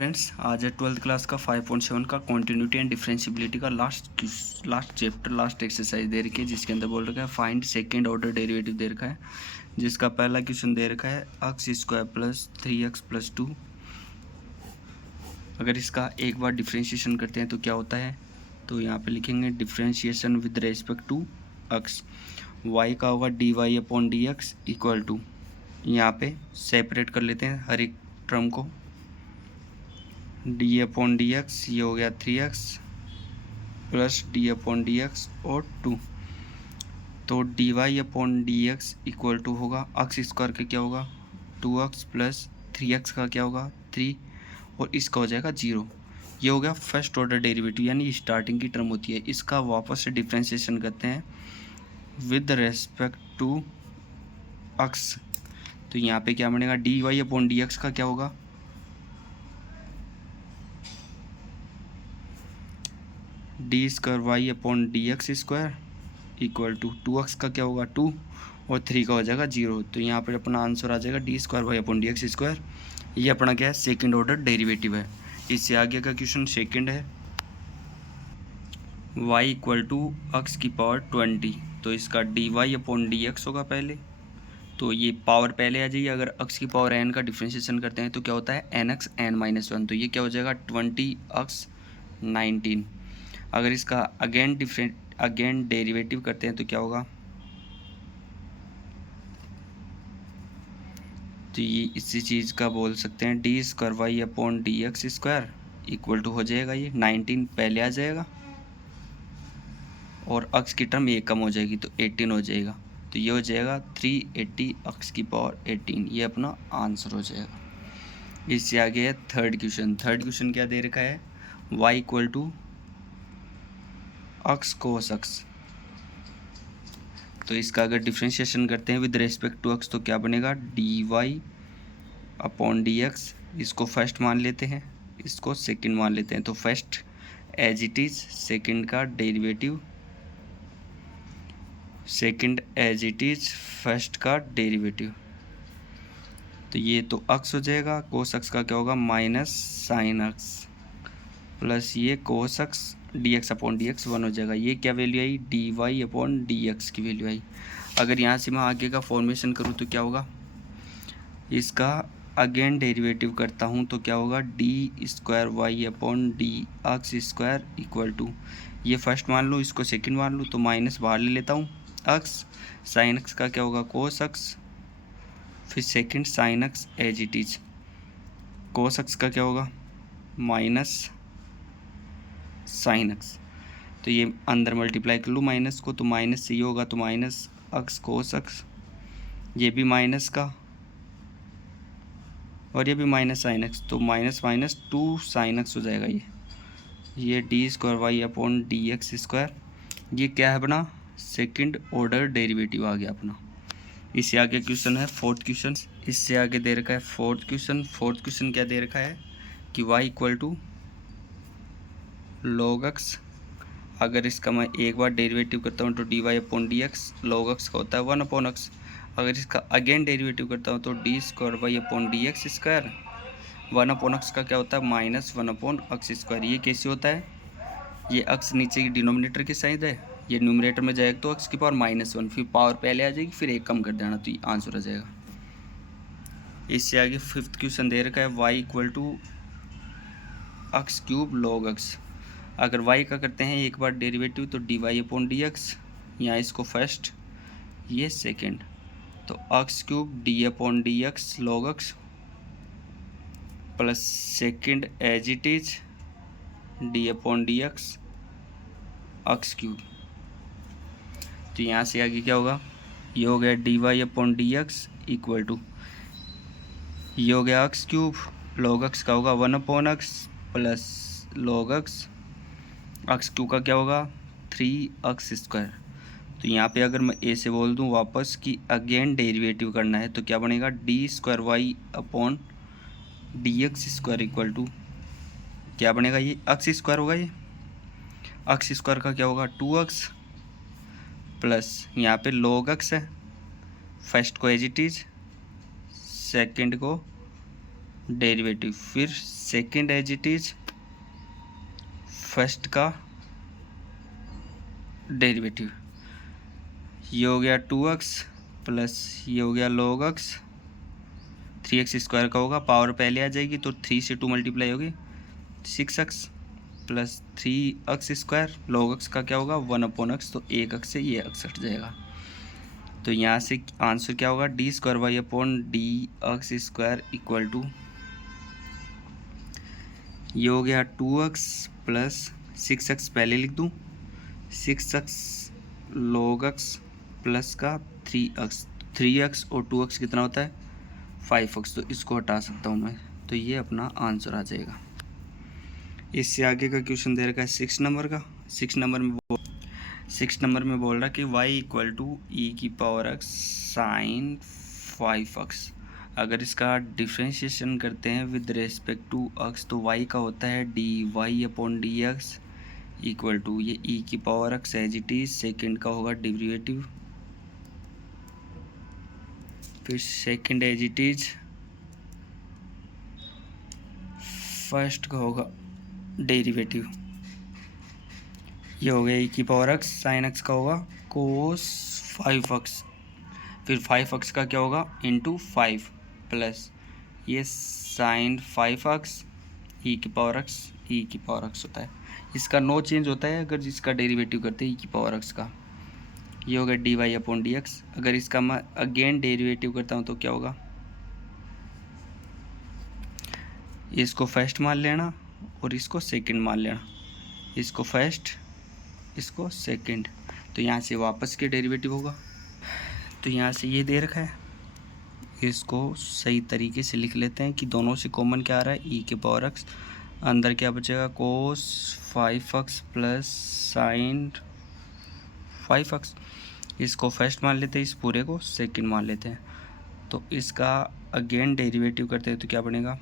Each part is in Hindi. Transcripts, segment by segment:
फ्रेंड्स, आज है 12th क्लास का 5.7 का कॉन्टिन्यूटी एंड डिफरेंशियबिलिटी का लास्ट चैप्टर लास्ट एक्सरसाइज दे रखी है, जिसके अंदर बोल रखा है फाइंड सेकेंड ऑर्डर डेरिवेटिव दे रखा है। जिसका पहला क्वेश्चन दे रखा है x square plus 3x plus 2। अगर इसका एक बार डिफ्रेंशिएशन करते हैं तो क्या होता है, तो यहाँ पे लिखेंगे differentiation with respect to x. Y का होगा d y upon d x equal to, यहाँ पे सेपरेट कर लेते हैं हर एक टर्म को। डी अपॉन डी एक्स ये हो गया 3x plus d upon d x और 2। तो d y upon d x equal to होगा एक्स स्क्वायर का क्या होगा 2x प्लस 3x का क्या होगा 3 और इसका हो जाएगा 0। ये हो गया फर्स्ट ऑर्डर डेरिवेटिव, यानी स्टार्टिंग की टर्म होती है। इसका वापस से डिफ्रेंशिएशन करते हैं विद रेस्पेक्ट टू एक्स। तो यहाँ पे क्या बनेगा d y upon d x का क्या होगा d square y upon d x square equal to 2x का क्या होगा 2 और 3 का हो जाएगा 0। तो यहाँ पर अपना आंसर आ जाएगा d square y upon d x square. ये अपना क्या है सेकेंड ऑर्डर डेरिवेटिव है। इससे आगे का क्वेश्चन सेकेंड है y इक्वल टू एक्स की पावर 20। तो इसका d y upon d x होगा पहले, तो ये पावर पहले आ जाइए। अगर x की पावर n का डिफ्रेंशिएशन करते हैं तो क्या होता है nx n-1। तो ये क्या हो जाएगा 20x 19। अगर इसका अगेन डेरिवेटिव करते हैं तो क्या होगा, तो ये इसी चीज़ का बोल सकते हैं d square y upon d x square equal to हो जाएगा ये 19 पहले आ जाएगा और x की टर्म ये कम हो जाएगी तो 18 हो जाएगा। तो ये हो जाएगा 380 x की पावर 18। ये अपना आंसर हो जाएगा। इससे आगे है थर्ड क्वेश्चन। थर्ड क्वेश्चन क्या दे रखा है y equal to x cos x. तो इसका अगर डिफ्रेंशिएशन करते हैं विद रेस्पेक्ट टू एक्स तो क्या बनेगा d y upon d x. इसको फर्स्ट मान लेते हैं, इसको सेकंड मान लेते हैं। तो first as it is, second का derivative, second as it is first का डेरिवेटिव। तो ये तो एक्स हो जाएगा, कोस एक्स का क्या होगा माइनस साइन एक्स प्लस ये cos x d x upon d x 1 हो जाएगा। ये क्या वैल्यू आई d y upon d x की वैल्यू आई। अगर यहाँ से मैं आगे का फॉर्मेशन करूँ तो क्या होगा, इसका अगेन डेरिवेटिव करता हूँ तो क्या होगा d square y upon d x square equal to, ये फर्स्ट मान लो इसको सेकंड मान लो तो माइनस बाहर ले लेता हूँ एक्स, साइन एक्स का क्या होगा कोस एक्स, फिर second sine x as it is, cos x का क्या होगा माइनस साइन एक्स। तो ये अंदर मल्टीप्लाई कर लूँ माइनस को, तो माइनस से ये होगा तो माइनस एक्स कोस एक्स, ये भी माइनस का और ये भी माइनस साइन एक्स, तो माइनस माइनस 2 साइन एक्स हो जाएगा। ये d square y upon d x square, ये क्या है अपना सेकंड ऑर्डर डेरिवेटिव आ गया अपना। इससे आगे क्वेश्चन है फोर्थ क्वेश्चन। इससे आगे दे रखा है फोर्थ क्वेश्चन। फोर्थ क्वेश्चन क्या दे रखा है कि y equal to log x. अगर इसका मैं एक बार डेरिवेटिव करता हूँ तो d y upon d x, log x का होता है 1 अपॉन एक्स। अगर इसका अगेन डेरिवेटिव करता हूँ तो d square y upon d x square, 1 upon x का क्या होता है माइनस 1 अपॉन एक्स स्क्वायर। ये कैसे होता है, ये एक्स नीचे की डिनोमिनेटर की साइड है, ये न्यूमरेटर में जाएगा तो एक्स की पावर -1, फिर पावर पहले आ जाएगी फिर एक कम कर देना तो ये आंसर आ जाएगा। इससे आगे फिफ्थ क्वेश्चन दे रखा है y equal to x cube log x. अगर y का करते हैं एक बार डेरिवेटिव तो d y upon d x, यहाँ इसको फर्स्ट ये सेकेंड, तो x cube d upon d x log x plus second as it is d upon d x x cube. तो यहाँ से आगे क्या होगा, ये हो गया d y upon d x equal to, ये हो गया एक्स क्यूब, लॉग एक्स का होगा 1 upon x plus log x, x cube का क्या होगा 3x स्क्वायर। तो यहाँ पे अगर मैं ए से बोल दूँ वापस कि अगेन डेरिवेटिव करना है तो क्या बनेगा d square y upon d x square equal to, क्या बनेगा ये एक्स स्क्वायर होगा, ये एक्स स्क्वायर का क्या होगा 2x प्लस यहाँ पे log x है, फर्स्ट को एज इट इज, सेकेंड को डेरिवेटिव, फिर second as it is first का डेरिवेटिव। ये हो गया 2x प्लस ये हो गया log x, 3x स्क्वायर का होगा, पावर पहले आ जाएगी तो 3 से 2 मल्टीप्लाई होगी 6x plus 3x square, log x का क्या होगा 1/x, तो 1x से ये x हट जाएगा। तो यहाँ से आंसर क्या होगा d square y upon d x square equal to, ये हो गया 2x प्लस 6x, पहले लिख दूँ 6x log x प्लस का 3x और 2x कितना होता है 5x, तो इसको हटा सकता हूँ मैं, तो ये अपना आंसर आ जाएगा। इससे आगे का क्वेश्चन दे रखा है 6 नंबर का। 6 नंबर में बोल रहा कि y इक्वल टू ई की पावर x साइन 5x। अगर इसका डिफ्रेंशिएशन करते हैं विद रेस्पेक्ट टू x, तो y का होता है d y upon d x equal to ये ई की power x as it is, second का होगा डेरिवेटिव, फिर second as it is first का होगा डेरिवेटिव, ये हो गया ई की पावर x, साइन x का होगा कोस 5x, फिर 5x का क्या होगा इंटू 5 प्लस ये साइन 5x ई की पावर x होता है। इसका नो चेंज होता है अगर जिसका डेरिवेटिव करते हैं ई की पावर x का। ये होगा d y upon d x. अगर इसका मैं अगेन डेरिवेटिव करता हूँ तो क्या होगा, इसको फर्स्ट मान लेना और इसको सेकंड मान लेना, इसको फर्स्ट इसको सेकंड, तो यहाँ से वापस के डेरिवेटिव होगा। तो यहाँ से ये दे रखा है, इसको सही तरीके से लिख लेते हैं कि दोनों से कॉमन क्या आ रहा है ई के पावर एक्स, अंदर क्या बचेगा कोस 5x प्लस साइन 5x, इसको फर्स्ट मान लेते हैं, इस पूरे को सेकंड मान लेते हैं, तो इसका अगेन डेरिवेटिव करते हैं तो क्या बनेगा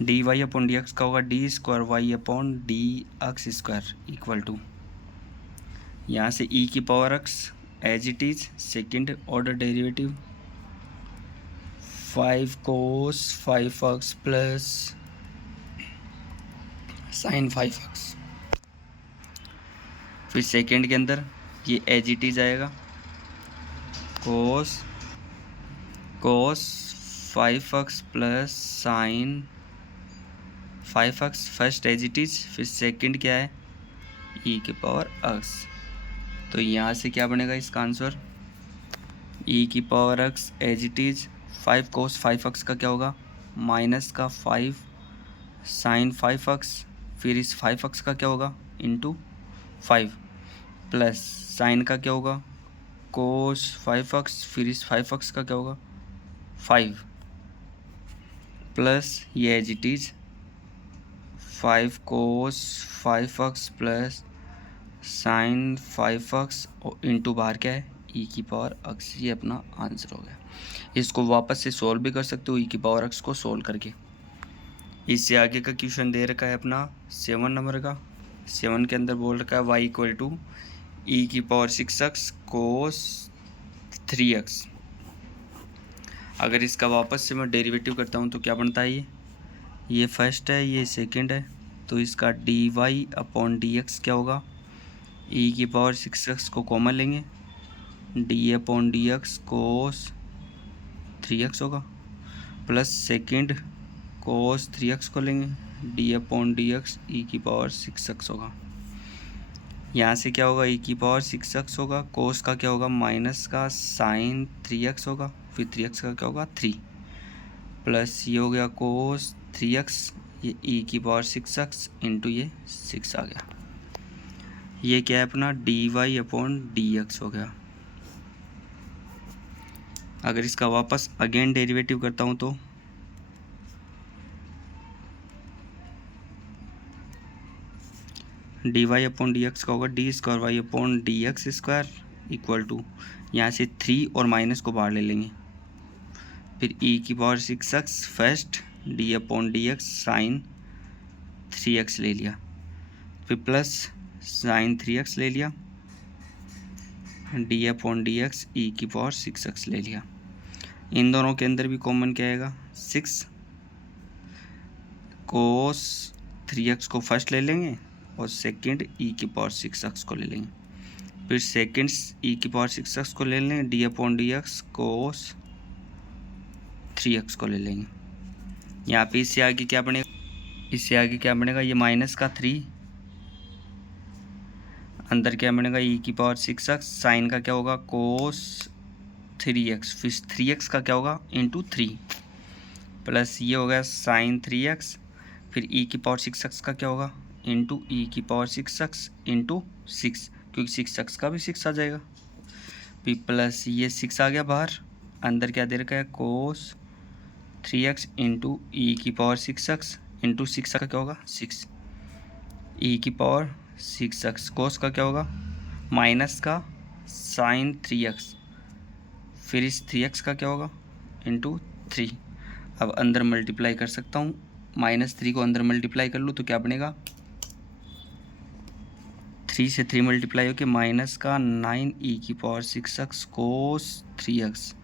d y upon d x का होगा d square y upon d x square equal to, यहाँ से ई की power x as it is second order derivative 5 cos 5x plus sine 5x, फिर सेकेंड के अंदर ये एज इट इज आएगा cos 5x plus sine 5x, first as it is, फिर सेकेंड क्या है ई के पावर x, तो यहाँ से क्या बनेगा इसका आंसर ई की power x as it is 5 cos 5x का क्या होगा माइनस का 5 साइन 5x, फिर इस 5x का क्या होगा इंटू 5 प्लस साइन का क्या होगा कोस 5x, फिर इस 5x का क्या होगा 5 प्लस ये as it is 5 cos 5x plus sine 5x और इंटू बाहर क्या है ई की पावर x, ये अपना आंसर हो गया। इसको वापस से सोल्व भी कर सकते हो ई की पावर x को सोल्व करके। इससे आगे का क्वेश्चन दे रखा है अपना 7 नंबर का। 7 के अंदर बोल रखा है y इक्वल टू ई की पावर 6x कोस 3x। अगर इसका वापस से मैं डेरिवेटिव करता हूँ तो क्या बनता है ये फर्स्ट है ये सेकंड है, तो इसका d y upon d x क्या होगा ई की पावर 6x को कॉमन लेंगे, d upon d x cos 3x होगा, प्लस सेकेंड कोस 3x को लेंगे d upon d x e की पावर 6x होगा। यहाँ से क्या होगा ई की पावर 6x होगा, कोस का क्या होगा माइनस का साइन 3x होगा, फिर 3x का क्या होगा 3 प्लस ये हो गया कोस 3x, ये ई की पावर 6x इंटू ये 6 आ गया। ये क्या है अपना d y upon d x हो गया। अगर इसका वापस अगेन डेरिवेटिव करता हूँ तो d y upon d x का होगा d square y upon d x square equal to, यहाँ से 3 और माइनस को बाहर ले लेंगे, फिर ई की power 6x first d upon d x sine 3x ले लिया, फिर प्लस साइन 3x ले लिया d upon d x e की पावर 6x ले लिया। इन दोनों के अंदर भी कॉमन क्या आएगा 6 कोस 3x को फर्स्ट ले लेंगे और सेकंड e⁻6x को ले लेंगे। फिर सेकंड e⁻6x को ले लेंगे d/dx कोस 3x को ले लेंगे। यहाँ पे इससे आगे क्या बनेगा ये माइनस का 3 अंदर क्या बनेगा e⁻6x साइन का क्या होगा कोस 3x फिर 3x का क्या होगा इंटू 3 प्लस ये हो गया साइन 3x फिर e⁻6x का क्या होगा इंटू e⁻6x इंटू 6 क्योंकि 6x का भी 6 आ जाएगा। फिर प्लस ये 6 आ गया बाहर अंदर क्या दे रखा है कोस 3x इंटू e⁻6x इंटू 6 का क्या होगा 6 e⁻6x कोस का क्या होगा माइनस का साइन 3x फिर इस 3x का क्या होगा इंटू 3। अब अंदर मल्टीप्लाई कर सकता हूँ -3 को अंदर मल्टीप्लाई कर लूँ तो क्या बनेगा 3 से 3 मल्टीप्लाई होकर माइनस का 9 e⁻6x कोस 3x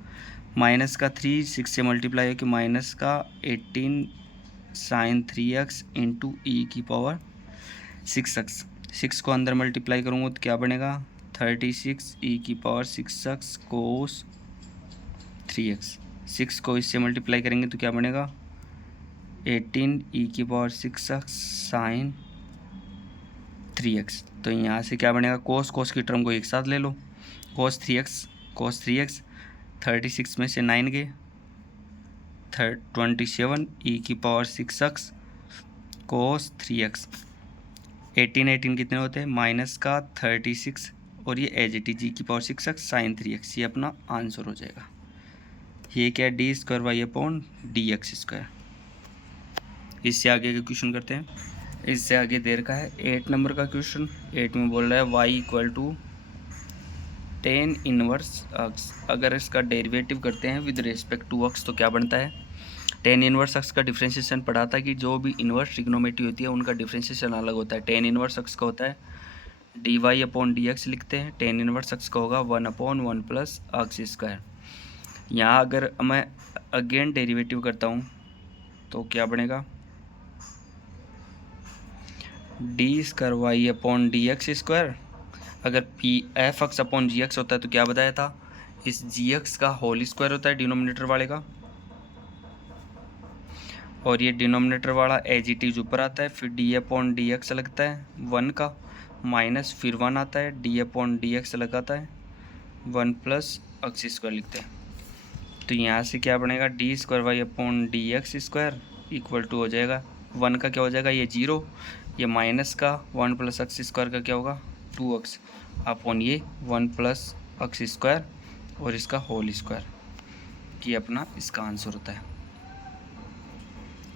माइनस का 3 6 से मल्टीप्लाई होकर माइनस का 18 साइन 3x इंटू e⁻6x 6 को अंदर मल्टीप्लाई करूँगा तो क्या बनेगा 36 e⁻6x कोस 3x 6 को इससे मल्टीप्लाई करेंगे तो क्या बनेगा 18 e⁻6x साइन 3x। तो यहाँ से क्या बनेगा कोस की टर्म को एक साथ ले लो कोस 3x 36 में से 9 गए 27 e⁻6x कोस 3x 18 कितने होते हैं माइनस का 36 और ये as it is e⁻6x sign 3x ये अपना आंसर हो जाएगा। ये क्या है d²y/dx²। इससे आगे का क्वेश्चन करते हैं। इससे आगे दे रखा है 8 नंबर का क्वेश्चन। 8 में बोल रहा है y = tan इनवर्स x। अगर इसका डेरिवेटिव करते हैं विद रिस्पेक्ट टू x तो क्या बनता है। tan इनवर्स x का डिफ्रेंशिएशन पढ़ा था कि जो भी इनवर्स ट्रिग्नोमेट्री होती है उनका डिफ्रेंशिएशन अलग होता है। tan इनवर्स x का होता है dy/dx लिखते हैं। tan इनवर्स x का होगा 1/1 + x²। यहाँ अगर मैं अगेन डेरिवेटिव करता हूँ तो क्या बनेगा d²y/dx²। अगर f(x/gx) होता है तो क्या बताया था इस gx का होल स्क्वायर होता है डिनोमिनेटर वाले का और ये डिनोमिनेटर वाला एज इट इज ऊपर आता है फिर d/dx लगता है 1 का माइनस फिर 1 आता है d/dx लगाता है 1 + x² लिखते हैं। तो यहाँ से क्या बनेगा d²y/dx² इक्वल टू हो जाएगा 1 का क्या हो जाएगा ये 0 ये माइनस का 1 + x² का क्या होगा 2x अपॉन ये 1 + x² और इसका होल स्क्वायर ये अपना इसका आंसर होता है।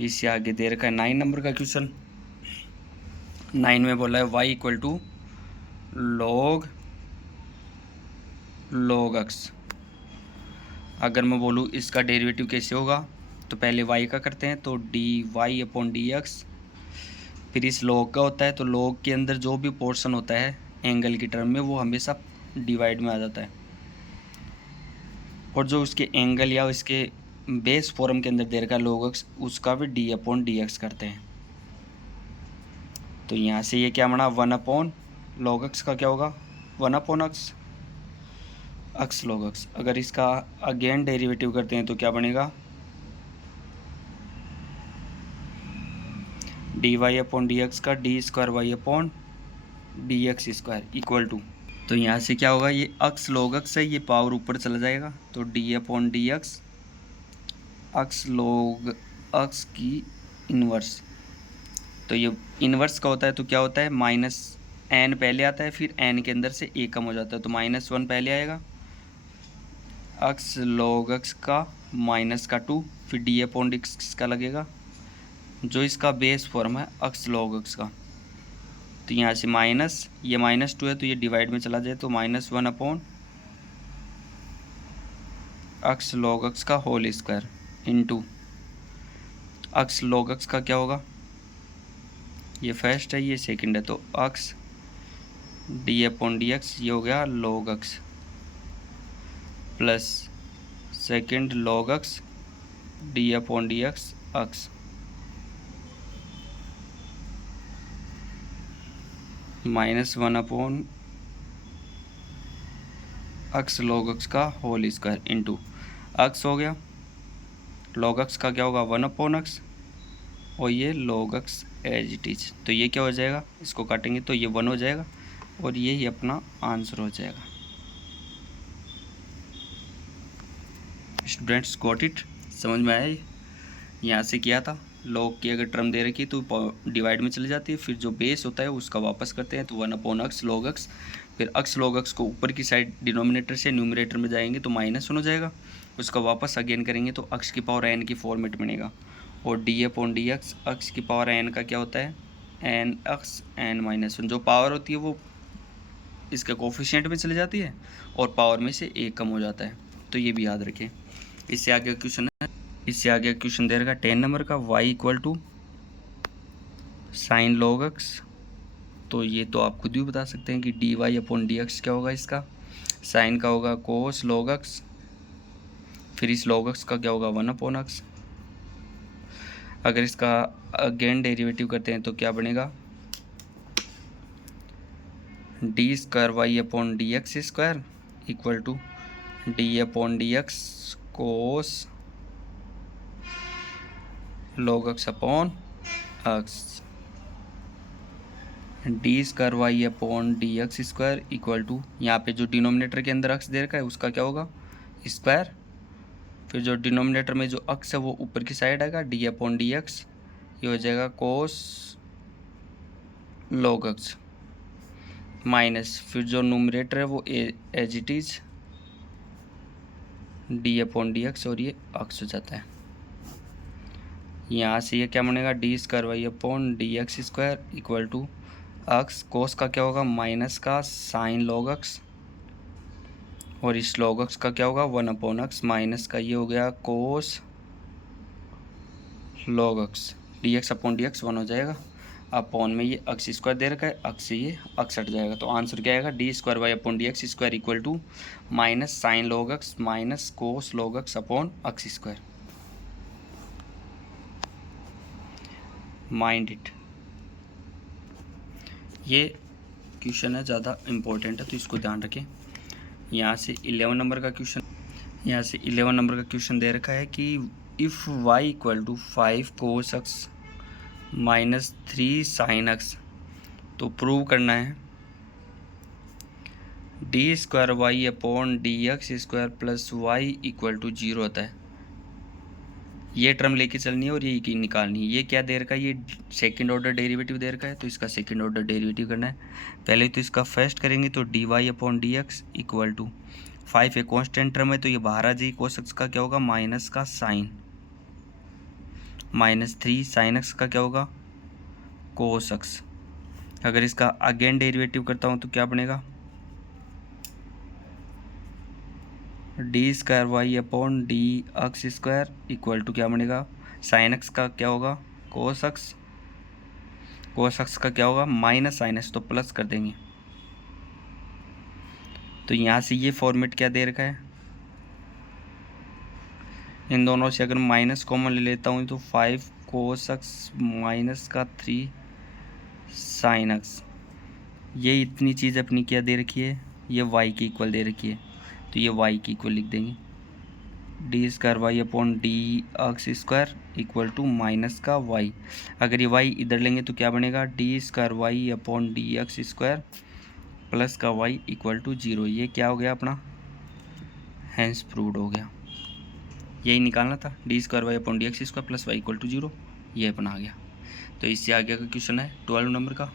इससे आगे दे रखा है 9 नंबर का क्वेश्चन। 9 में बोला है y = log x। अगर मैं बोलूँ इसका डेरिवेटिव कैसे होगा तो पहले y का करते हैं तो dy/dx फिर इस log का होता है तो log के अंदर जो भी पोर्शन होता है एंगल की टर्म में वो हमेशा डिवाइड में आ जाता है और जो उसके एंगल या इसके बेस फॉर्म के अंदर दे रखा है log x उसका भी d/dx करते हैं। तो यहाँ से ये क्या बना 1/log x का क्या होगा 1/x log x। अगर इसका अगेन डेरिवेटिव करते हैं तो क्या बनेगा dy/dx का d²y/dx² इक्वल टू। तो यहाँ से क्या होगा ये x log x है ये पावर ऊपर चला जाएगा तो d/dx x log x की इन्वर्स। तो ये इन्वर्स का होता है तो क्या होता है -n पहले आता है फिर n के अंदर से a कम हो जाता है तो -1 पहले आएगा x log x का -2 फिर d/dx का लगेगा जो इसका बेस फॉर्म है x log x का। तो यहाँ से माइनस ये -2 है तो ये डिवाइड में चला जाए तो -1/x log x का whole square into x log x का क्या होगा ये फर्स्ट है ये सेकंड है तो x d/dx ये हो गया log x plus second log x d upon d x x minus 1 upon x log x का होल स्क्वायर इंटू अक्स हो गया, लॉग एक्स का क्या होगा 1 अपॉन एक्स, और ये log x as it is. तो ये क्या हो जाएगा, इसको काटेंगे तो ये 1 हो जाएगा और ये ही अपना आंसर हो जाएगा। स्टूडेंट्स गॉट इट, समझ में आया? यहाँ से किया था, लॉग की अगर टर्म दे रखी है तो डिवाइड में चली जाती है, फिर जो बेस होता है उसका वापस करते हैं तो 1 अपॉन एक्स लॉग एक्स, फिर एक्स लॉग एक्स को ऊपर की साइड डिनोमिनेटर से न्यूमरेटर में जाएंगे तो -1 हो जाएगा, उसका वापस अगेन करेंगे तो एक्स की पावर n की फॉर्मेट बनेगा, और D upon d x x की पावर n का क्या होता है n एक्स n-1, जो पावर होती है वो इसके कोफिशिएंट में चली जाती है और पावर में से एक कम हो जाता है, तो ये भी याद रखें। इससे आगे क्वेश्चन है, इससे आगे क्वेश्चन दे रखा 10 नंबर का y equal to sine log x. तो ये तो आप खुद भी बता सकते हैं कि d y upon d x क्या होगा, इसका साइन का होगा कोस लॉग एक्स, फिर इस लॉग एक्स का क्या होगा 1 अपॉन एक्स। अगर इसका अगेन डेरिवेटिव करते हैं तो क्या बनेगा d square y upon d x square equal to d upon d x cos log x upon x, d square y upon d x square equal to, यहाँ पे जो डिनोमिनेटर के अंदर एक्स दे रखा है उसका क्या होगा स्क्वायर, फिर जो डिनोमिनेटर में जो एक्स है वो ऊपर की साइड आएगा डी अपॉन डी एक्स, ये हो जाएगा कोस लॉग एक्स माइनस, फिर जो न्यूमरेटर है वो as it is d upon d x और ये एक्स हो जाता है। यहाँ से ये क्या बनेगा d square y upon d x square equal to x cos का क्या होगा माइनस का साइन लॉग एक्स, और इस लॉग एक्स का क्या होगा 1 अपॉन एक्स माइनस का ये हो गया cos log x, d x upon d x 1 हो जाएगा, अपॉन में ये एक्स स्क्वायर दे रखा है, एक्स से ये एक्स हट जाएगा, तो आंसर क्या आएगा d square y upon d x square equal to minus sine log x minus cos log x upon x square. Mind it, ये क्वेश्चन है ज़्यादा इम्पोर्टेंट है तो इसको ध्यान रखें। यहाँ से 11 नंबर का क्वेश्चन, यहाँ से 11 नंबर का क्वेश्चन दे रखा है कि if y equal to 5 cos x minus 3 sine x, तो प्रूव करना है d square y upon d x square plus y equal to 0 होता है। ये टर्म लेके चलनी है और ये की निकालनी है। ये क्या दे रखा है, ये सेकंड ऑर्डर डेरिवेटिव दे रखा है तो इसका सेकंड ऑर्डर डेरिवेटिव करना है। पहले तो इसका फर्स्ट करेंगे तो d y upon d x equal to 5 एक कॉन्स्टेंट टर्म है तो ये बाहर आ जाएगी, कोस एक्स का क्या होगा माइनस का साइन, माइनस 3 साइन एक्स का क्या होगा कोस एक्स। अगर इसका अगेन डेरिवेटिव करता हूँ तो क्या बनेगा d square y upon d x square equal to क्या बनेगा साइन एक्स का क्या होगा कोस एक्स, कोस एक्स का क्या होगा माइनस साइन एक्स तो प्लस कर देंगे। तो यहाँ से ये फॉर्मेट क्या दे रखा है, इन दोनों से अगर माइनस कॉमन ले लेता हूँ तो 5 कोस एक्स माइनस का 3 साइन एक्स, ये इतनी चीज़ अपनी क्या दे रखी है ये y की इक्वल दे रखी है तो ये y की इक्वल लिख देंगे d square y upon d x square equal to minus का y। अगर ये y इधर लेंगे तो क्या बनेगा d square y upon d x square plus का y इक्वल टू 0। ये क्या हो गया अपना हैंस प्रूव्ड हो गया, यही निकालना था d square y upon d x square plus y equal to 0, ये अपना आ गया। तो इससे आगे का क्वेश्चन है 12 नंबर का,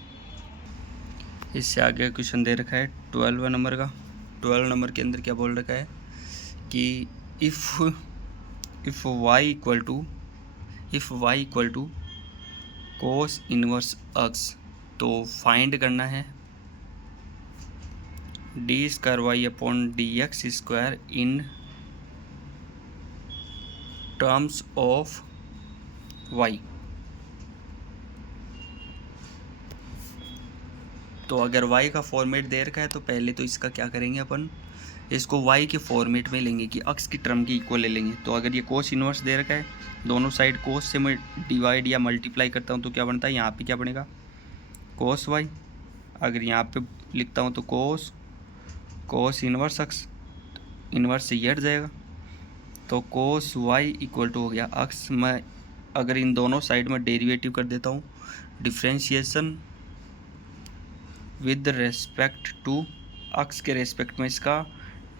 इससे आगे क्वेश्चन दे रखा है 12 नंबर का। 12 नंबर के अंदर क्या बोल रखा है कि if y equal to cos inverse x, तो फाइंड करना है d square y upon d x square in terms of y. तो अगर y का फॉर्मेट दे रखा है तो पहले तो इसका क्या करेंगे अपन इसको y के फॉर्मेट में लेंगे कि अक्स की टर्म के इक्वल ले लेंगे। तो अगर ये कोस इनवर्स दे रखा है, दोनों साइड कोस से मैं डिवाइड या मल्टीप्लाई करता हूँ तो क्या बनता है, यहाँ पे क्या बनेगा, कोस y। अगर यहाँ पे लिखता हूँ तो कोस इनवर्स अक्स, इनवर्स से ये हट जाएगा, तो कोस y इक्वल टू हो गया अक्स। मैं अगर इन दोनों साइड में डेरिवेटिव कर देता हूँ, डिफ्रेंशिएशन विद रेस्पेक्ट टू अक्स के रेस्पेक्ट में इसका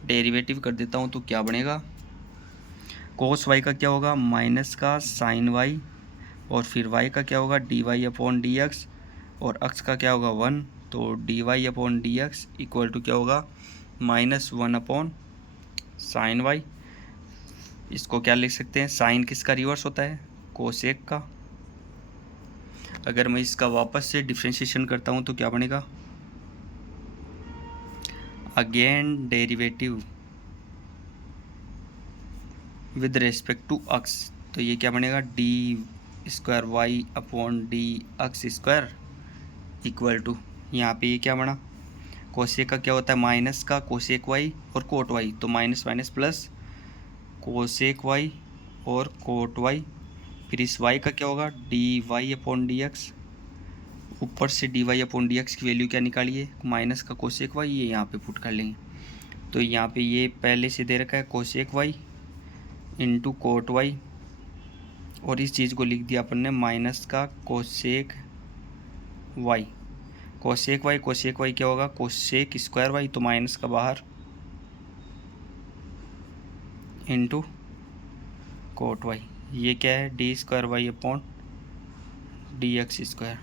डेरिवेटिव कर देता हूँ तो क्या बनेगा, कोस वाई का क्या होगा, माइनस का साइन वाई, और फिर वाई का क्या होगा, d y upon d x, और अक्स का क्या होगा 1, तो d y upon d x equal to क्या होगा, -1 अपॉन साइन वाई। इसको क्या लिख सकते हैं, साइन किसका रिवर्स होता है, कोसेक का। अगर मैं इसका वापस से डिफ्रेंशिएशन करता हूँ तो क्या बनेगा, again derivative with respect to x, तो ये क्या बनेगा, d square y upon d x square equal to, यहाँ पे ये क्या बना, कोसेक का क्या होता है, माइनस का कोसेक वाई और कोट वाई, तो minus minus plus cosec y और कोट वाई। फिर इस वाई का क्या होगा, d y upon d x, ऊपर से d y upon d x की वैल्यू क्या निकालिए, माइनस का कोसेक वाई, ये यहाँ पे पुट कर लेंगे। तो यहाँ पे ये पहले से दे रखा है cosec y into cot y, और इस चीज़ को लिख दिया अपन ने माइनस का कोसेक वाई। कोसेक वाई क्या होगा, कोसेक स्क्वायर वाई, तो माइनस का बाहर इंटू कोट वाई, ये क्या है, d square y upon d x square.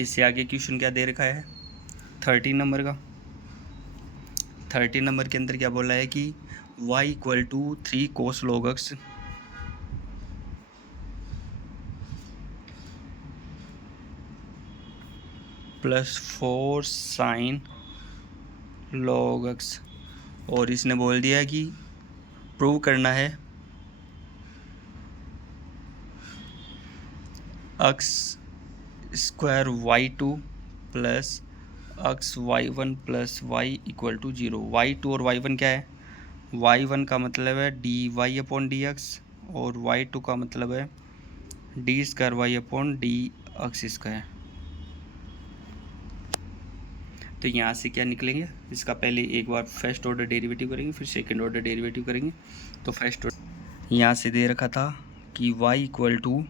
इससे आगे क्वेश्चन क्या दे रखा है, 13 नंबर का। 13 नंबर के अंदर क्या बोला है कि y equal to 3 cos log x plus 4 sine log x, और इसने बोल दिया कि प्रूव करना है x square y2 plus x y1 plus y equal to 0। y2 और y1 क्या है, y1 का मतलब है d y upon d x, और y2 का मतलब है d square y upon d x square. तो यहाँ से क्या निकलेंगे, इसका पहले एक बार फर्स्ट ऑर्डर डेरिवेटिव करेंगे, फिर सेकंड ऑर्डर डेरिवेटिव करेंगे। तो फर्स्ट ऑर्डर यहाँ से दे रखा था कि y equal to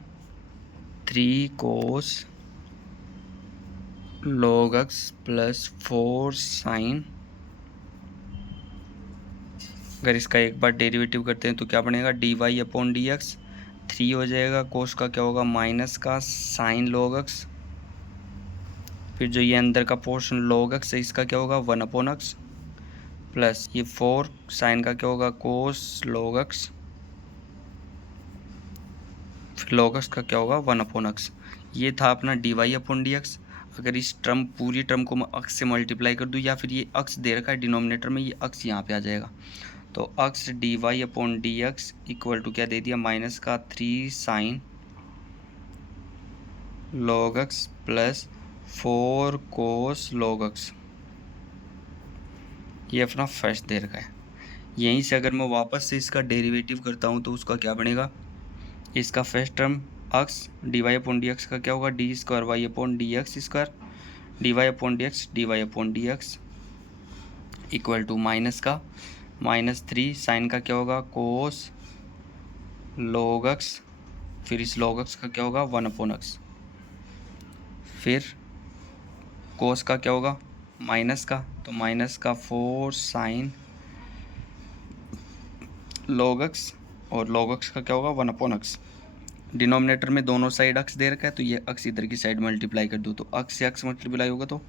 3 cos log x plus 4 sine, अगर इसका एक बार डेरिवेटिव करते हैं तो क्या बनेगा, d y upon d x, 3 हो जाएगा, कोस का क्या होगा, माइनस का साइन लॉग एक्स, फिर जो ये अंदर का पोर्शन लॉग एक्स है इसका क्या होगा, 1 अपॉन एक्स, प्लस ये 4 साइन का क्या होगा, कोस लॉग एक्स, फिर लॉग एक्स का क्या होगा, 1 अपॉन एक्स। ये था अपना d y upon d x. अगर इस टर्म पूरी टर्म को मैं एक्स से मल्टीप्लाई कर दूँ, या फिर ये एक्स दे रखा है डिनोमिनेटर में, ये एक्स यहाँ पे आ जाएगा, तो x d y upon d x equal to क्या दे दिया, माइनस का 3 sine log x plus 4 cos log x, ये अपना फर्स्ट दे रखा है। यहीं से अगर मैं वापस से इसका डेरिवेटिव करता हूँ तो उसका क्या बनेगा, इसका first term x d y upon d x का क्या होगा, d square y upon d x square, d y upon d x, d y upon d x equal to minus का -3 साइन का क्या होगा, कोस लॉग एक्स, फिर इस लॉग एक्स का क्या होगा, 1 अपॉन एक्स, फिर कोस का क्या होगा, माइनस का, तो माइनस का 4 साइन लॉग एक्स, और लॉग एक्स का क्या होगा, 1 अपॉन एक्स। डिनोमिनेटर में दोनों साइड एक्स दे रखा है, तो ये एक्स इधर की साइड मल्टीप्लाई कर दो, तो एक्स से एक्स मल्टीप्लाई होगा तो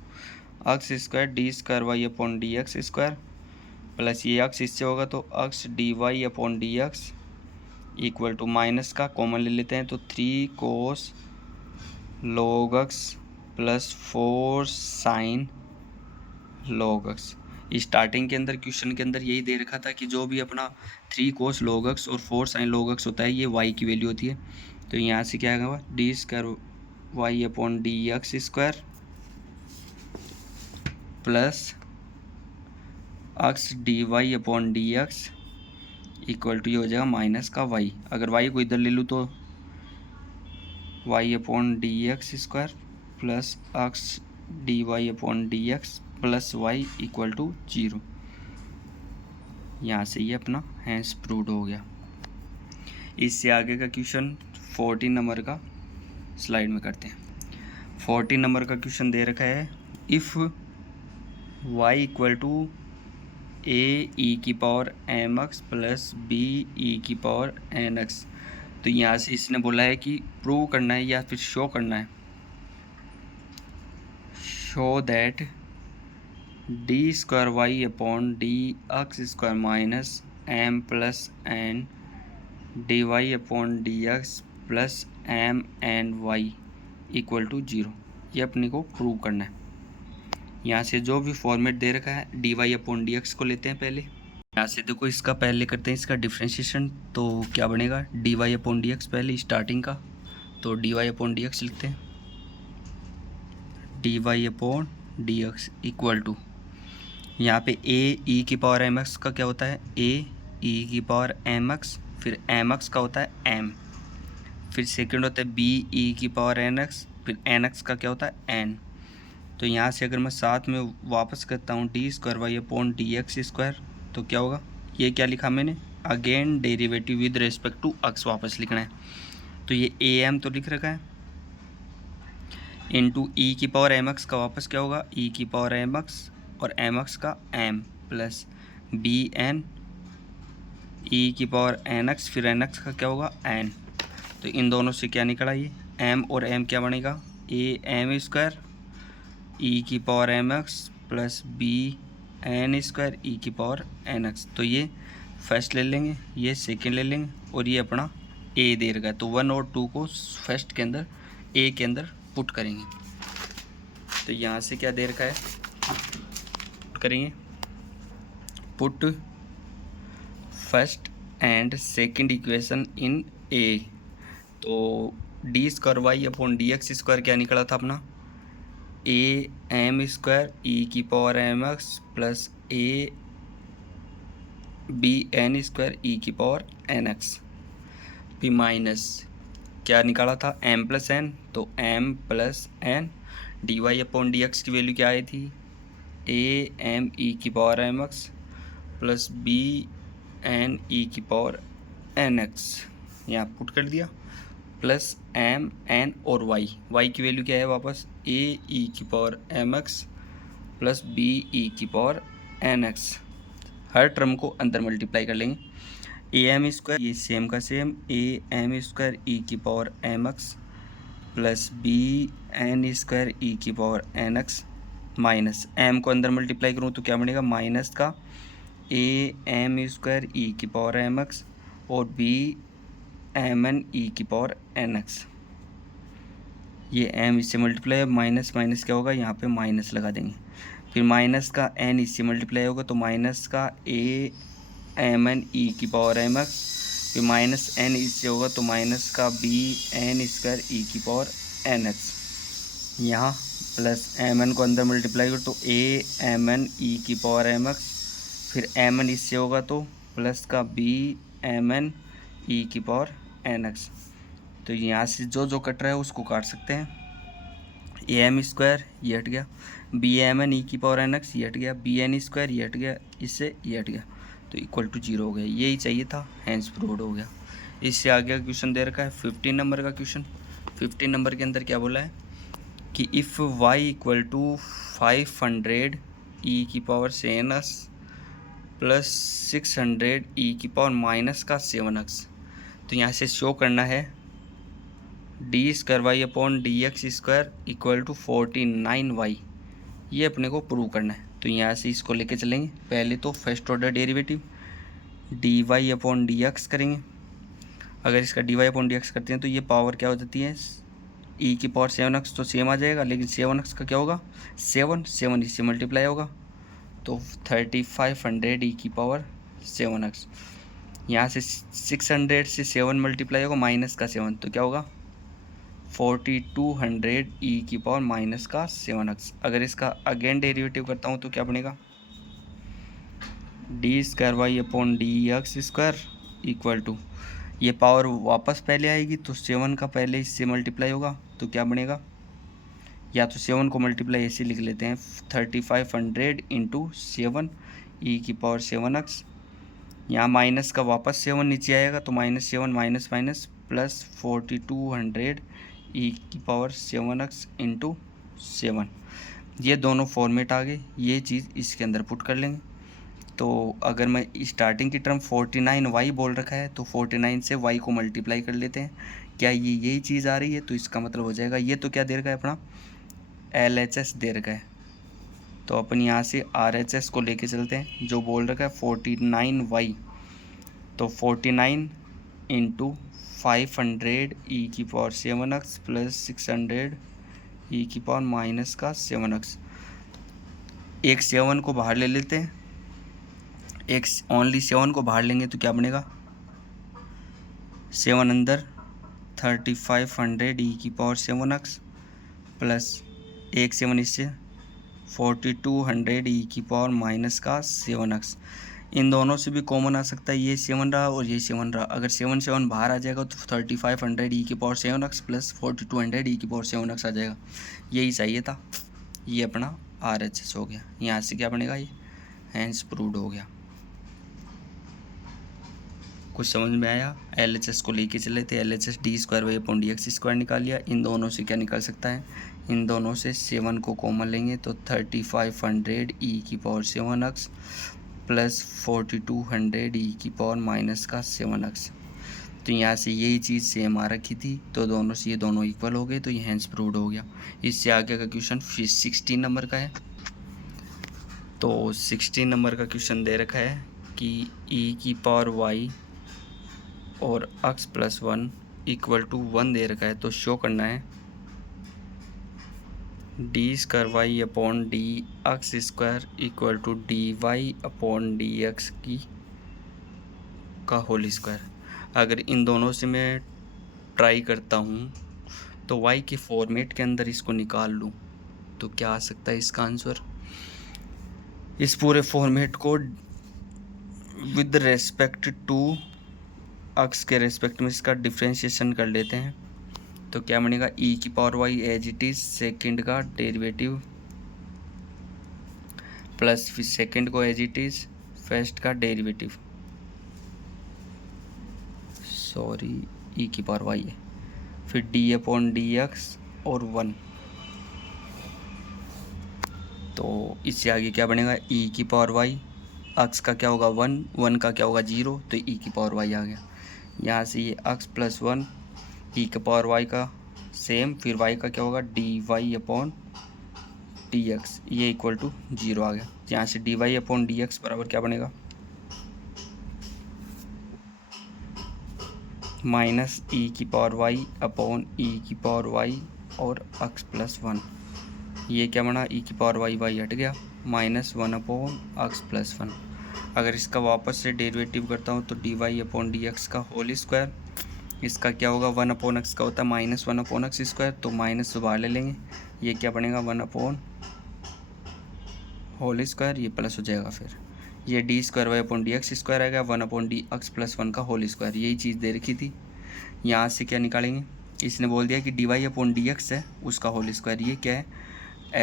x square d square y upon d x square, plus ये एक्स इससे होगा तो x d y upon d x equal to minus का कॉमन ले लेते हैं, तो 3 cos log x plus 4 sine log x. Starting के अंदर क्वेश्चन के अंदर यही दे रखा था कि जो भी अपना 3 कोस लॉग एक्स और 4 साइन लॉग एक्स होता है, ये y की वैल्यू होती है। तो यहाँ से क्या होगा, d square y upon d x square plus x d y upon d x equal to ये हो जाएगा माइनस का वाई। अगर वाई को इधर ले लूँ तो y upon d x square plus x d y upon d x plus y equal to 0। यहाँ से ये अपना हैंस प्रूव्ड हो गया। इससे आगे का क्वेश्चन 14 नंबर का स्लाइड में करते हैं। 14 नंबर का क्वेश्चन दे रखा है, if y equal to a e की power m x plus b e की पावर एन एक्स। तो यहाँ से इसने बोला है कि प्रूव करना है या फिर शो करना है, show that d square y upon d x square minus m plus n d y upon d x plus m n y equal to 0। ये अपने को प्रूव करना है। यहाँ से जो भी फॉर्मेट दे रखा है d y upon d x को लेते हैं पहले। यहाँ से देखो इसका पहले करते हैं इसका डिफ्रेंशिएशन। तो क्या बनेगा, d y upon d x पहले स्टार्टिंग का, तो d y upon d x लिखते हैं। D y upon d x equal to यहाँ पे ए ई की पावर एम एक्स का क्या होता है, ए ई की पावर एम एक्स, फिर एम एक्स का होता है एम, फिर सेकंड होता है बी ई की पावर एन एक्स, फिर एन एक्स का क्या होता है एन। तो यहाँ से अगर मैं साथ में वापस करता हूँ d square y upon d x square, तो क्या होगा, ये क्या लिखा मैंने, again derivative with respect to x वापस लिखना है। तो ये ए एम तो लिख रखा है, इंटू ई की पावर एम एक्स का वापस क्या होगा, ई की पावर एम एक्स और एम एक्स का m plus b n e की पावर एन एक्स, फिर एन एक्स का क्या होगा एन। तो इन दोनों से क्या निकला, ये एम और एम क्या बनेगा, ए एम स्क्वायर ई की power m x plus b n square e की पावर एन एक्स। तो ये फर्स्ट ले लेंगे, ये सेकेंड ले लेंगे और ये अपना ए दे रखा है, तो 1 और 2 को फर्स्ट के अंदर ए के अंदर पुट करेंगे। तो यहाँ से क्या दे रखा है, पुट करेंगे, put first and second equation in a. तो d square y upon d x square क्या निकला था अपना, ए एम स्क्वायर ई की power m x plus a b n square e की पावर एन एक्स, फिर माइनस क्या निकाला था एम प्लस एन, तो m plus n d y upon d x की वैल्यू क्या आई थी, ए एम ई की power m x plus b n e की पावर एन एक्स, यहाँ पुट कर दिया, प्लस एम एन और वाई की वैल्यू क्या है वापस, ए ई की power m x plus b e की पावर एन एक्स। हर टर्म को अंदर मल्टीप्लाई कर लेंगे, ए एम स्क्वायर ये सेम का same, a m square e की power m x plus b n square e की power n x minus m को अंदर मल्टीप्लाई करूँ तो क्या बनेगा, माइनस का ए एम स्क्वायर ई की पावर एम एक्स और बी एम एन ई की पावर एन एक्स। ये एम इससे मल्टीप्लाई है, माइनस माइनस क्या होगा, यहाँ पे माइनस लगा देंगे, फिर माइनस का एन इससे मल्टीप्लाई होगा तो माइनस का ए एम एन ई की पावर एम एक्स, फिर माइनस एन इससे होगा तो माइनस का बी एन स्क्वायर ई की पावर एन एक्स। यहाँ प्लस एम एन को अंदर मल्टीप्लाई करो तो ए एम एन ई की पावर एम एक्स, फिर एम एन इससे होगा तो प्लस का बी एम एन ई की पावर एन एक्स। तो यहाँ से जो जो कट रहा है उसको काट सकते हैं, ए एम स्क्वायर ये हट गया, बी एम एन ई की पावर एन एक्स ये हट गया, बी एन स्क्वायर ये हट गया, इससे ये हट गया, तो इक्वल टू 0 हो गया। यही चाहिए था, हैंस प्रूव्ड हो गया। इससे आगे का क्वेश्चन दे रखा है 15 नंबर का क्वेश्चन। 15 नंबर के अंदर क्या बोला है कि इफ़ वाई इक्वल टू 500 ई की पावर 7x प्लस 600 ई की पावर माइनस का 7x। तो यहाँ से शो करना है d square y upon d x square equal to 49y, ये अपने को प्रूव करना है। तो यहाँ से इसको लेके चलेंगे, पहले तो first order derivative d y upon d x करेंगे। अगर इसका d y upon d x करते हैं तो ये पावर क्या हो जाती है, ई की पावर 7x तो सेम आ जाएगा, लेकिन 7x का क्या होगा 7 इससे मल्टीप्लाई होगा तो 3500 ई की पावर 7x। यहाँ से 600 से 7 मल्टीप्लाई होगा माइनस का 7, तो क्या होगा 4200 ई की पावर माइनस का 7x। अगर इसका अगेन डेरिवेटिव करता हूँ तो क्या बनेगा, d square y upon d x square equal to, ये पावर वापस पहले आएगी तो 7 का पहले इससे मल्टीप्लाई होगा तो क्या बनेगा, या तो 7 को मल्टीप्लाई ऐसे लिख लेते हैं 3500 इंटू 7 ई की पावर 7x। यहाँ माइनस का वापस 7 नीचे आएगा तो -7 माइनस माइनस प्लस 4200 ई की पावर 7x इंटू 7। ये दोनों फॉर्मेट आ गए, ये चीज़ इसके अंदर पुट कर लेंगे। तो अगर मैं स्टार्टिंग की टर्म 49y बोल रखा है तो 49 से y को मल्टीप्लाई कर लेते हैं, क्या ये यही चीज़ आ रही है, तो इसका मतलब हो जाएगा ये तो क्या दे रखा है अपना LHS दे रखा है, तो अपन यहाँ से RHS को लेके चलते हैं जो बोल रखा है 49y, तो 49 इंटू 500 ई की पावर 7x प्लस 600 ई की पावर माइनस का 7x। एक 7 को बाहर ले लेते हैं, एक ओनली 7 को बाहर लेंगे तो क्या बनेगा, 7 अंदर 3500 ई की पावर 7x प्लस एक 7 इससे 4200 ई की पावर माइनस का 7x। इन दोनों से भी कॉमन आ सकता है, ये 7 रहा और ये 7 रहा। अगर 7 बाहर आ जाएगा तो 3500 ई की पावर 7x प्लस 4200 ई की पावर 7x आ जाएगा। यही चाहिए था, ये अपना RHS हो गया। यहाँ से क्या बनेगा, ये हैंस प्रूव्ड हो गया। कुछ समझ में आया। LHS को लेके चले थे, LHS d square y upon d x square निकाल लिया। इन दोनों से क्या निकाल सकता है, इन दोनों से 7 को कॉमन लेंगे तो 3500 ई की पावर 7x प्लस 4200 ई की पावर माइनस का 7x। तो यहाँ से यही चीज़ सेम आ रखी थी तो दोनों से ये दोनों इक्वल हो गए, तो ये हैंस प्रूव्ड हो गया। इससे आगे का क्वेश्चन 16 नंबर का है। तो 16 नंबर का क्वेश्चन दे रखा है कि ई की पावर वाई और x प्लस 1 इक्वल टू 1 दे रखा है, तो शो करना है d square y upon d x square equal to d y upon d x की का होल स्क्वायर। अगर इन दोनों से मैं ट्राई करता हूँ तो y के फॉर्मेट के अंदर इसको निकाल लूँ तो क्या आ सकता है इसका आंसर। इस पूरे फॉर्मेट को विद रेस्पेक्ट टू x के रेस्पेक्ट में इसका डिफ्रेंशिएशन कर लेते हैं तो क्या बनेगा, e की power y as it is second का डेरिवेटिव प्लस फिर सेकेंड को एज इट इज़ फर्स्ट का डेरिवेटिव, सॉरी e की पावर y है, फिर d अपॉन डी एक्स और 1। तो इससे आगे क्या बनेगा, e की पावर y, x का क्या होगा 1, 1 का क्या होगा 0, तो e की पावर y आ गया। यहाँ से ये x प्लस 1 ई की पावर y का सेम, फिर y का क्या होगा d y upon d x, ये इक्वल टू 0 आ गया। यहाँ से d y upon d x बराबर क्या बनेगा, माइनस ई की पावर y अपॉन ई की पावर y और x प्लस 1। ये क्या बना, ई की पावर y हट गया, -1 अपॉन x प्लस 1। अगर इसका वापस से डेरिवेटिव करता हूँ तो d y upon d x का होल स्क्वायर, इसका क्या होगा 1 अपॉन एक्स का होता है -1 अपॉन एक्स स्क्वायर, तो माइनस बाहर ले लेंगे, ये क्या बनेगा 1 अपॉन होल स्क्वायर, ये प्लस हो जाएगा, फिर ये d square y upon d x square आएगा 1 अपॉन डी एक्स प्लस 1 का होल स्क्वायर। यही चीज़ दे रखी थी। यहाँ से क्या निकालेंगे, इसने बोल दिया कि d y upon d x है उसका होल स्क्वायर, ये क्या है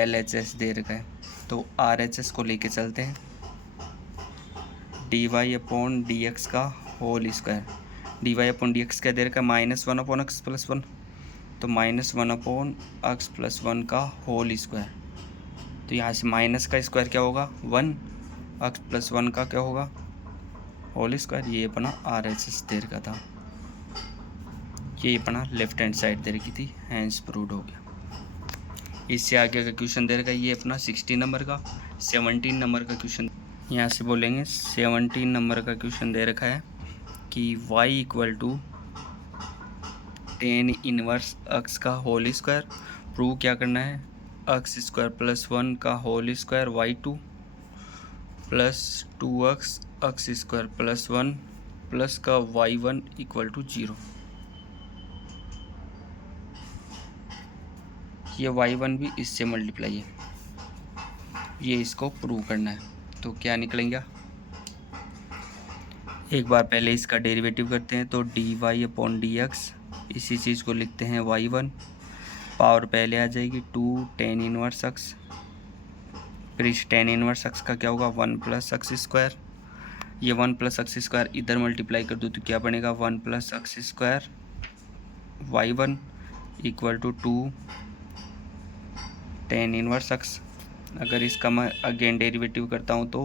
LHS दे रखा है, तो RHS को लेके चलते हैं। D y upon d x का whole square, d y upon d x क्या दे रखा है -1 अपॉन एक्स प्लस 1, तो -1 अपॉन एक्स प्लस 1 का होल स्क्वायर। तो यहाँ से माइनस का स्क्वायर क्या होगा 1, एक्स प्लस 1 का क्या होगा होल स्क्वायर। ये अपना RHS दे रखा था, ये अपना लेफ्ट हैंड साइड दे रखी थी, हैंस प्रूव्ड हो गया। इससे आगे का क्वेश्चन दे रखा है ये अपना 16 नंबर का। 17 नंबर का क्वेश्चन यहाँ से बोलेंगे, 17 नंबर का क्वेश्चन दे रखा है कि y equal to tan inverse x का होल स्क्वायर, प्रूव क्या करना है, x स्क्वायर प्लस 1 का whole square y2 plus 2x x square plus 1 plus का y1 इक्वल टू 0। ये y1 भी इससे मल्टीप्लाई है, ये इसको प्रूव करना है। तो क्या निकलेंगे, एक बार पहले इसका डेरिवेटिव करते हैं। तो dy/dx, इसी चीज़ को लिखते हैं y1, पावर पहले आ जाएगी 2 tan इनवर्स x, फिर इस tan इनवर्स x का क्या होगा 1 + x²। ये 1 + x² इधर मल्टीप्लाई कर दो तो क्या बनेगा 1 + x² y1 = 2 tan inverse x। अगर इसका मैं अगेन डेरिवेटिव करता हूँ तो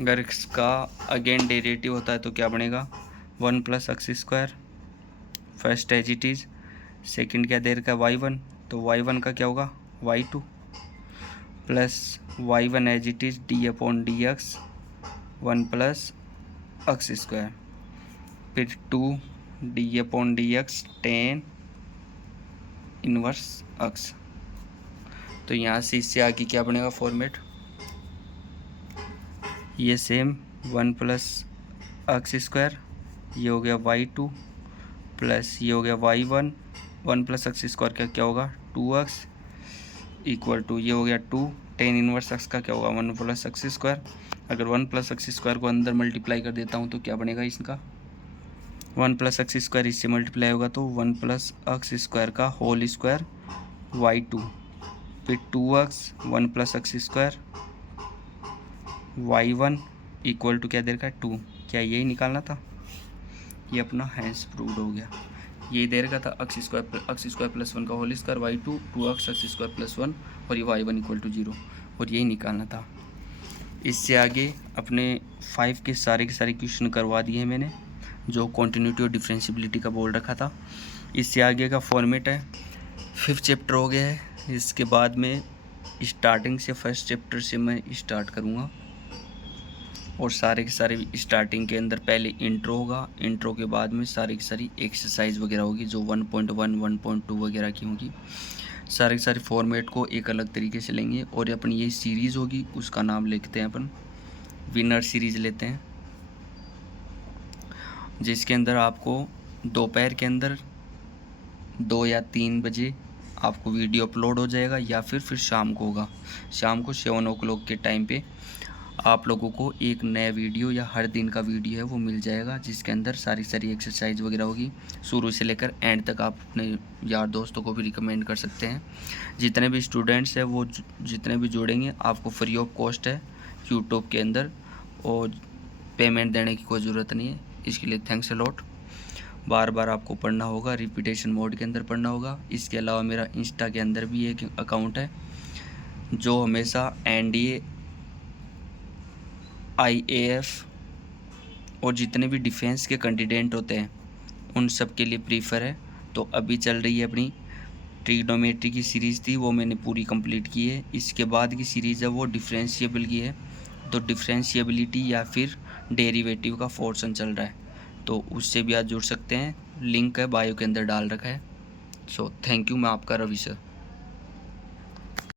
अगर इसका अगेन डेरिवेटिव होता है तो क्या बनेगा 1 + x², first as it is, second क्या दे रखा है y1, तो y1 का क्या होगा y2 plus y1 as it is d/dx 1 + x², फिर 2 d/dx tan इनवर्स x। तो यहाँ से इससे आगे क्या बनेगा फॉर्मेट, ये सेम 1 + x², ये हो गया y2 प्लस ये हो गया y1, 1 + x² का क्या होगा 2x = ये हो गया 2 tan इनवर्स x का क्या होगा 1 + x²। अगर 1 + x² को अंदर मल्टीप्लाई कर देता हूँ तो क्या बनेगा इसका 1 + x² इससे मल्टीप्लाई होगा तो 1 + x² का होल स्क्वायर y2, फिर 2x 1 + x² y1 = क्या दे रखा है 2। क्या यही निकालना था, ये अपना हैंस प्रूव्ड हो गया। यही दे रखा था x² + 1 का whole square y2 2x x² + 1 और ये y1 = 0, और यही निकालना था। इससे आगे अपने 5 के सारे क्वेश्चन करवा दिए मैंने, जो कॉन्टिन्यूटी और डिफरेंशियबिलिटी का बोल रखा था। इससे आगे का फॉर्मेट है 5th चैप्टर हो गया है। इसके बाद में स्टार्टिंग से फर्स्ट चैप्टर से मैं स्टार्ट करूँगा, और सारे के सारे स्टार्टिंग के अंदर पहले इंट्रो होगा, इंट्रो के बाद में सारी की सारी एक्सरसाइज वगैरह होगी जो 1.1 1.2 वगैरह की होगी। सारे के सारे फॉर्मेट को एक अलग तरीके से लेंगे, और अपनी ये सीरीज़ होगी उसका नाम लिखते हैं अपन विनर सीरीज़ लेते हैं, जिसके अंदर आपको दोपहर के अंदर 2 या 3 बजे आपको वीडियो अपलोड हो जाएगा, या फिर शाम को होगा, शाम को 7 o'clock के टाइम पे आप लोगों को एक नया वीडियो या हर दिन का वीडियो है वो मिल जाएगा, जिसके अंदर सारी सारी एक्सरसाइज वगैरह होगी। शुरू से लेकर एंड तक आप अपने यार दोस्तों को भी रिकमेंड कर सकते हैं। जितने भी स्टूडेंट्स हैं वो जितने भी जुड़ेंगे आपको फ्री ऑफ कॉस्ट है यूट्यूब के अंदर, और पेमेंट देने की कोई ज़रूरत नहीं है। इसके लिए थैंक्स अ लॉट। बार बार आपको पढ़ना होगा, रिपीटेशन मोड के अंदर पढ़ना होगा। इसके अलावा मेरा इंस्टा के अंदर भी एक अकाउंट है जो हमेशा NDA IAF और जितने भी डिफेंस के कैंडिडेट होते हैं उन सब के लिए प्रीफर है। तो अभी चल रही है अपनी ट्रिग्नोमेट्री की सीरीज़ थी, वो मैंने पूरी कंप्लीट की है। इसके बाद की सीरीज़ है वो डिफरेंशिएबल की है, तो डिफरेंशिएबिलिटी या फिर डेरिवेटिव का पोर्शन चल रहा है, तो उससे भी आप जुड़ सकते हैं। लिंक है बायो के अंदर डाल रखा है। सो थैंक यू, मैं आपका रवि सर।